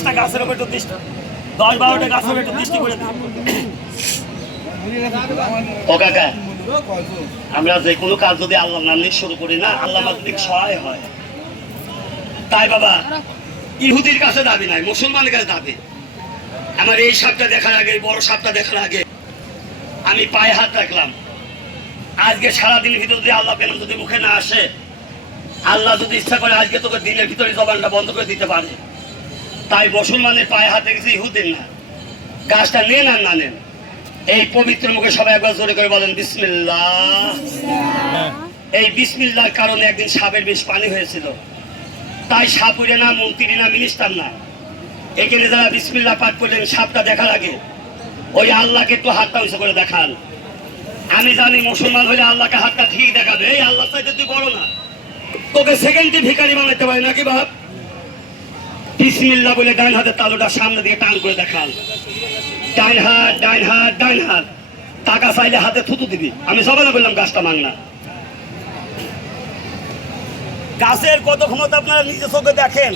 পাঁচটা গাছের উপর দৃষ্টি, দশ বারোটা গাছের উপর দৃষ্টি করে ও কাকা, আমরা যে কোনো কাজ যদি আল্লাহ নাম নিয়ে শুরু করি না, আল্লাহ আমাদের সহায় হয়। তাই বাবা, ইহুদির কাছে দাবি নাই, মুসলমানের কাছে দাবি। আমার এই সাপটা দেখার আগে বড় সাপটা দেখার আগে আমি পায়ে হাত রাখলাম। আজকে সারাদিনের ভিতরে যদি আল্লাহ পেলাম যদি মুখে না আসে, আল্লাহ যদি ইচ্ছা করে আজকে তোকে দিনের ভিতরে জবানটা বন্ধ করে দিতে পারে। তাই মুসলমানের পায়ে হাত রেখেছে ইহুদিন না। গাছটা নেন আর না নেন। এই পবিত্র মুখে সবাই একবার জোরে করে বলেন বিসমিল্লাহ। এই বিসমিল্লার কারণে একদিন সাপের বেশ পানি হয়েছিল। তাই সাপ উড়ে না মন্ত্রী না মিনিস্টার না। এখানে যারা বিসমিল্লাহ পাঠ করলেন সাপটা দেখার আগে ওই আল্লাহকে একটু হাতটা উঁচু করে দেখান। আমি জানি মুসলমান হলে আল্লাহকে হাতটা ঠিক দেখাবে। এই আল্লাহ চাইতে তুই বড় না। তোকে সেকেন্ডে ভিখারি বানাইতে পারে নাকি বাপ? বিসমিল্লাহ বলে ডান হাতের তালুটা সামনে দিয়ে টান করে দেখাল। ডাইন হাত ডাইন হাত ডাইন হাত। টাকা চাইলে হাতে থুতু দিবি। আমি সবাই বললাম গাছটা মাংনা গাছের কত ক্ষমতা আপনারা নিজে চোখে দেখেন?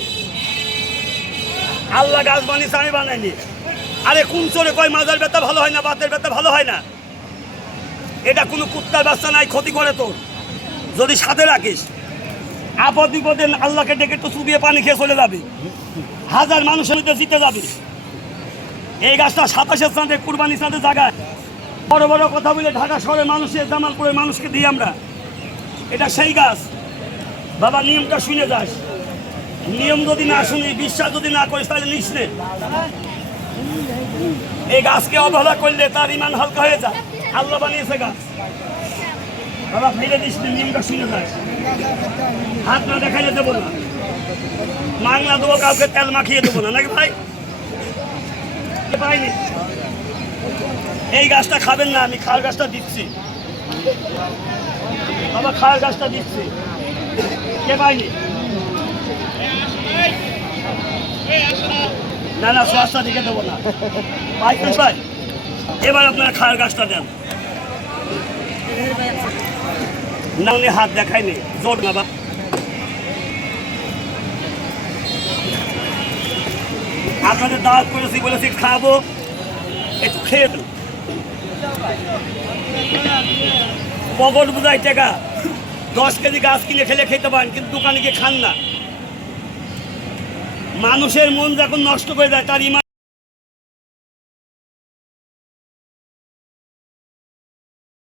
আল্লাহ গাছ বানিয়েছে, আমি বানাইনি। আরে কোন চোরে কয়, মাজার ব্যথা ভালো হয় না, বাতের ব্যথা ভালো হয় না? এটা কোনো কুত্তার বাচ্চা নাই, ক্ষতি করে তোর। যদি সাথে রাখিস। আপদ বিপদে আল্লাহকে ডেকে একটু চুবিয়ে পানি খেয়ে চলে যাবি। হাজার মানুষের মধ্যে জিতে যাবি। এই গাছটা সাতাশের চাঁদে কুরবানি চাঁদে জায়গায় বড় বড় কথা বলে ঢাকা শহরের মানুষের জামালপুরের মানুষকে দিই আমরা। এটা সেই গাছ। বাবা, নিয়মটা শুনে যাস। নিয়ম যদি না শুনি, বিশ্বাস যদি না করিস, তাহলে নিস নে। এই গাছকে অবহেলা করলে তার ইমান হালকা হয়ে যায়। আল্লাহ বানিয়েছে গাছ। বাবা, ফেলে দিস নিয়মটা শুনে যাস। হাত না দেখাইলে দেবো না। মাংলা দেবো, কাউকে তেল মাখিয়ে দেবো না, নাকি ভাই? পাইনি? এই গাছটা খাবেন না, আমি খাওয়ার গাছটা দিচ্ছি। বাবা খাওয়ার গাছটা দিচ্ছি। কে পাইনি? না না সস্তা দিকে দেবো না। ভাই ভাই। এবার আপনারা খাওয়ার গাছটা দেন। হাত দেখায়নি, জোর আপনাদের দাওয়াত করেছি, বলেছি খাব, একটু খেয়ে দেন পকেট বুঝাই টাকা, দশ কেজি গাছ কিনে খেলে খেতে পারেন, কিন্তু দোকানে গিয়ে খান না। মানুষের মন যখন নষ্ট করে দেয়, তার ইমান